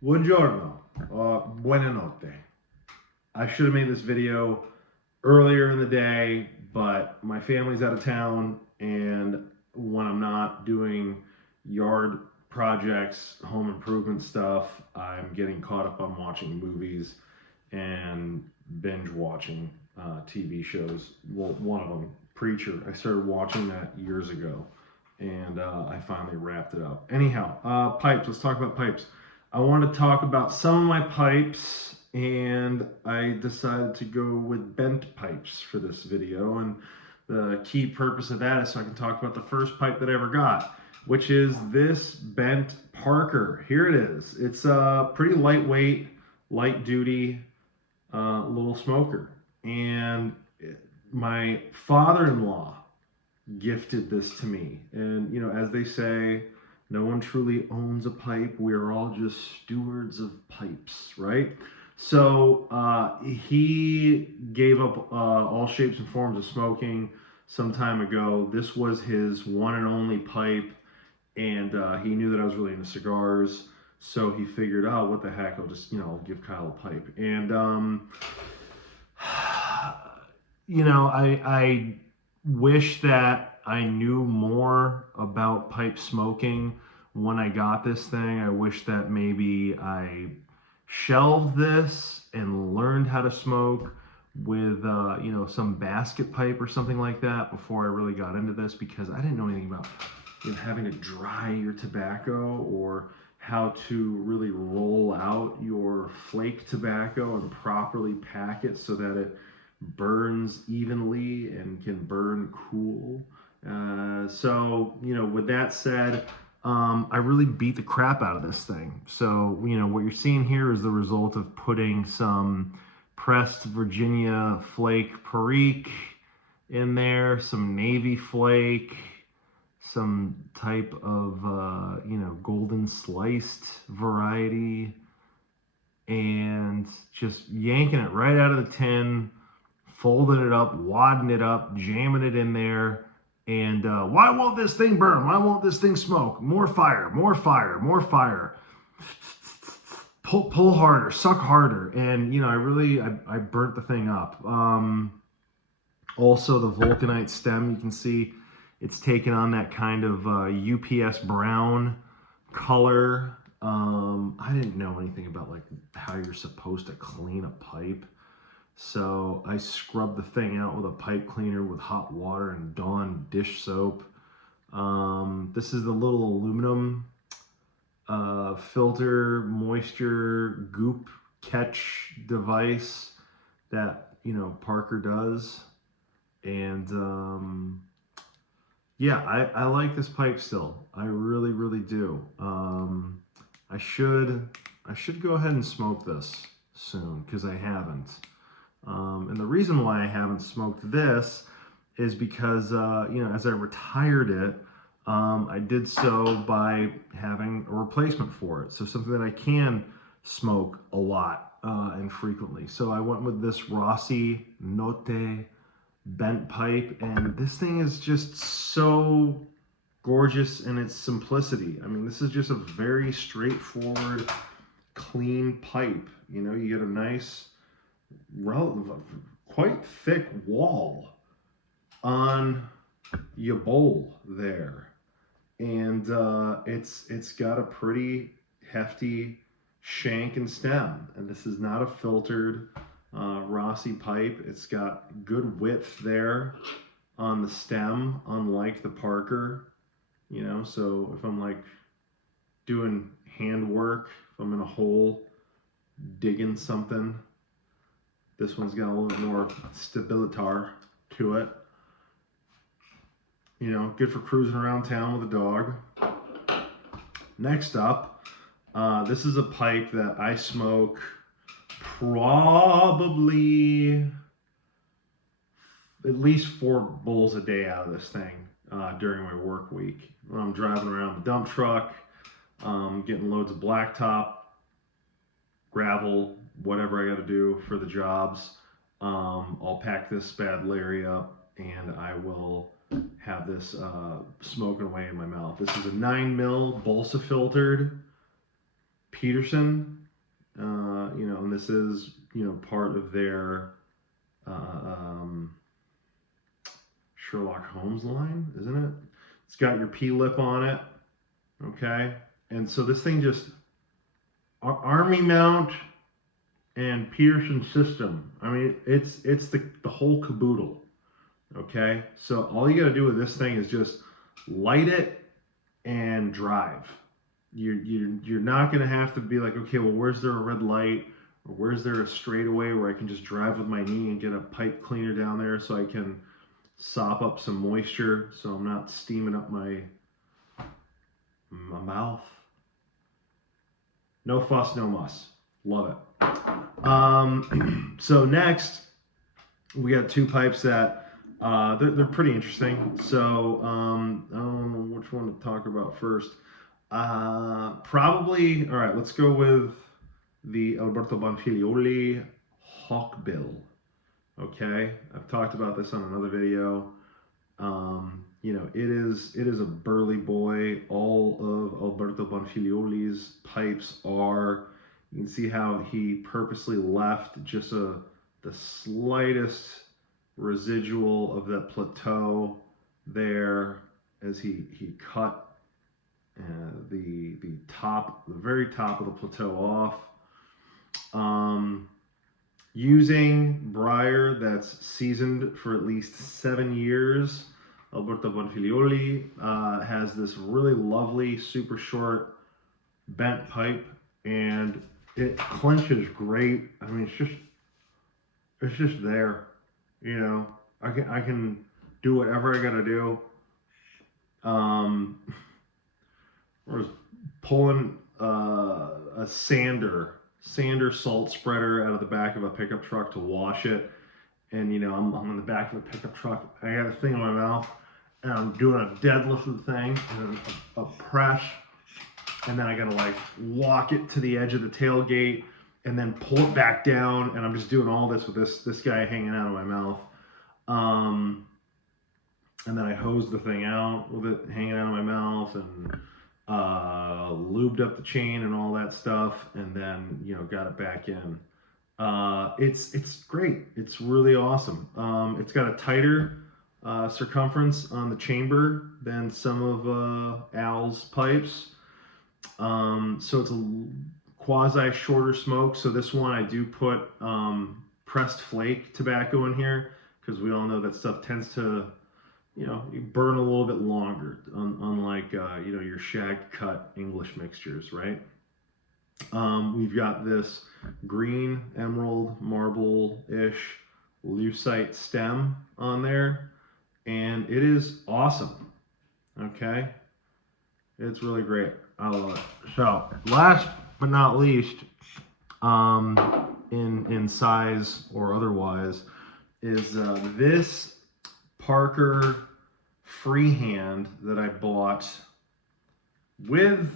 Buongiorno, buona notte. I should have made this video earlier in the day, but my family's out of town, and when I'm not doing yard projects, home improvement stuff, I'm getting caught up on watching movies and binge watching TV shows. Well, one of them, Preacher. I started watching that years ago, and I finally wrapped it up. Anyhow, pipes. Let's talk about pipes. I want to talk about some of my pipes, and I decided to go with bent pipes for this video. And the key purpose of that is so I can talk about the first pipe that I ever got, which is this bent Parker. Here it is. It's a pretty lightweight, light duty little smoker. And my father-in-law gifted this to me. And, you know, as they say, no one truly owns a pipe. We're all just stewards of pipes, right? So he gave up all shapes and forms of smoking some time ago. This was his one and only pipe, and he knew that I was really into cigars. So he figured, oh, what the heck? I'll just, I'll give Kyle a pipe. And, I wish that I knew more about pipe smoking when I got this thing. I wish that maybe I shelved this and learned how to smoke with some basket pipe or something like that before I really got into this, because I didn't know anything about having to dry your tobacco or how to really roll out your flake tobacco and properly pack it so that it burns evenly and can burn cool. With that said, I really beat the crap out of this thing. So, what you're seeing here is the result of putting some pressed Virginia flake Perique in there, some Navy flake, some type of, golden sliced variety, and just yanking it right out of the tin, folding it up, wadding it up, jamming it in there. And why won't this thing burn? Why won't this thing smoke? More fire, more fire, more fire. Pull harder, suck harder. And, I burnt the thing up. Also, the Vulcanite stem, you can see it's taken on that kind of UPS brown color. I didn't know anything about like how you're supposed to clean a pipe. So I scrubbed the thing out with a pipe cleaner with hot water and Dawn dish soap. This is the little aluminum filter moisture goop catch device that, Parker does. And I like this pipe still. I really, really do. I should go ahead and smoke this soon, because I haven't. And the reason why I haven't smoked this is because, as I retired it, I did so by having a replacement for it. So something that I can smoke a lot and frequently. So I went with this Rossi Notte bent pipe, and this thing is just so gorgeous in its simplicity. I mean, this is just a very straightforward, clean pipe. You get a nice, quite thick wall on your bowl there, and it's got a pretty hefty shank and stem. And this is not a filtered Rossi pipe. It's got good width there on the stem, unlike the Parker. So if I'm like doing hand work, if I'm in a hole digging something, this one's got a little bit more stabilitar to it. Good for cruising around town with a dog. Next up, this is a pipe that I smoke probably at least 4 bowls a day out of this thing during my work week. When I'm driving around the dump truck, getting loads of blacktop, gravel, whatever I got to do for the jobs, I'll pack this Spad Larry up, and I will have this smoking away in my mouth. This is a 9 mil balsa filtered Peterson, you know, and this is, you know, part of their Sherlock Holmes line, isn't it? It's got your P-lip on it, okay? And so this thing just, Army mount and Peterson system. I mean, it's the whole caboodle, okay? So all you gotta do with this thing is just light it and drive. You're not gonna have to be like, okay, well, where's there a red light? Or where's there a straightaway where I can just drive with my knee and get a pipe cleaner down there so I can sop up some moisture so I'm not steaming up my mouth. No fuss, no muss. Love it. So next, we got two pipes that they're pretty interesting. So I don't know which one to talk about first. Probably, all right, let's go with the Alberto Bonfiglioli Hawkbill. Okay, I've talked about this on another video. You know, it is a burly boy. All of Alberto Bonfiglioli's pipes are. You can see how he purposely left just the slightest residual of that plateau there as he cut the very top of the plateau off. Using briar that's seasoned for at least 7 years. Alberto Bonfiglioli has this really lovely, super short bent pipe, and it clenches great. I mean, it's just there. You know, I can do whatever I gotta do. I was pulling a sander salt spreader out of the back of a pickup truck to wash it, and you know, I'm in the back of the pickup truck. I got a thing in my mouth, and I'm doing a deadlift of the thing, and a press, and then I gotta like walk it to the edge of the tailgate, and then pull it back down, and I'm just doing all this with this guy hanging out of my mouth. And then I hosed the thing out with it hanging out of my mouth, and lubed up the chain and all that stuff, and then, you know, got it back in. It's great. It's really awesome. It's got a tighter circumference on the chamber than some of Al's pipes. So it's a quasi shorter smoke. So this one I do put pressed flake tobacco in here, because we all know that stuff tends to, you know, you burn a little bit longer, unlike, you know, your shag cut English mixtures, right? We've got this green emerald marble-ish lucite stem on there, and it is awesome, okay? It's really great. I love it. So, last but not least, in size or otherwise, is this Parker freehand that I bought with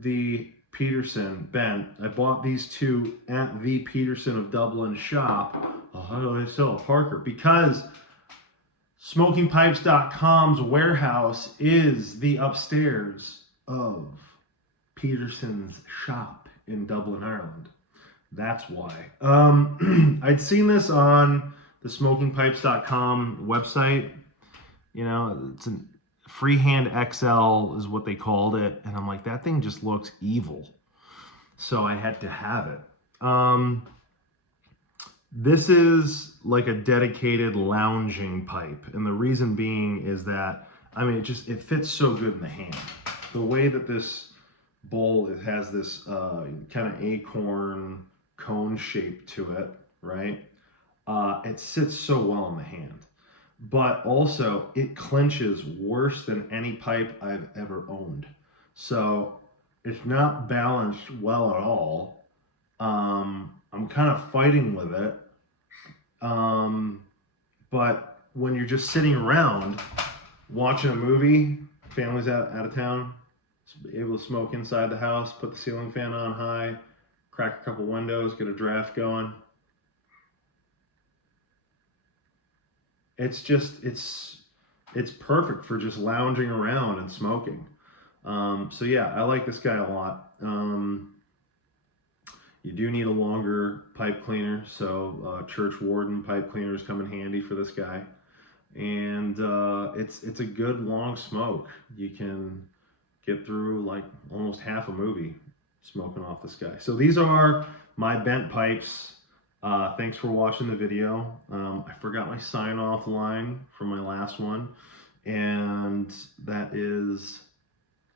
the Peterson bent. I bought these two at the Peterson of Dublin shop. Oh, how do they sell a Parker? Because SmokingPipes.com's warehouse is the upstairs of Peterson's shop in Dublin, Ireland. That's why. I'd seen this on the SmokingPipes.com website. You know, it's a Freehand XL is what they called it, and I'm like, that thing just looks evil, so I had to have it. This is like a dedicated lounging pipe, and the reason being is that, I mean, it fits so good in the hand. The way that this bowl, it has this kind of acorn cone shape to it, right? It sits so well in the hand, but also it clenches worse than any pipe I've ever owned. So it's not balanced well at all. I'm kind of fighting with it. But when you're just sitting around watching a movie, family's out of town, able to smoke inside the house, put the ceiling fan on high, crack a couple windows, get a draft going. It's perfect for just lounging around and smoking. So yeah, I like this guy a lot. You do need a longer pipe cleaner, so Church Warden pipe cleaners come in handy for this guy. And it's a good long smoke. You can get through like almost half a movie smoking off this guy. So these are my bent pipes. Thanks for watching the video. I forgot my sign off line from my last one, and that is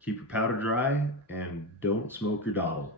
keep your powder dry and don't smoke your dowel.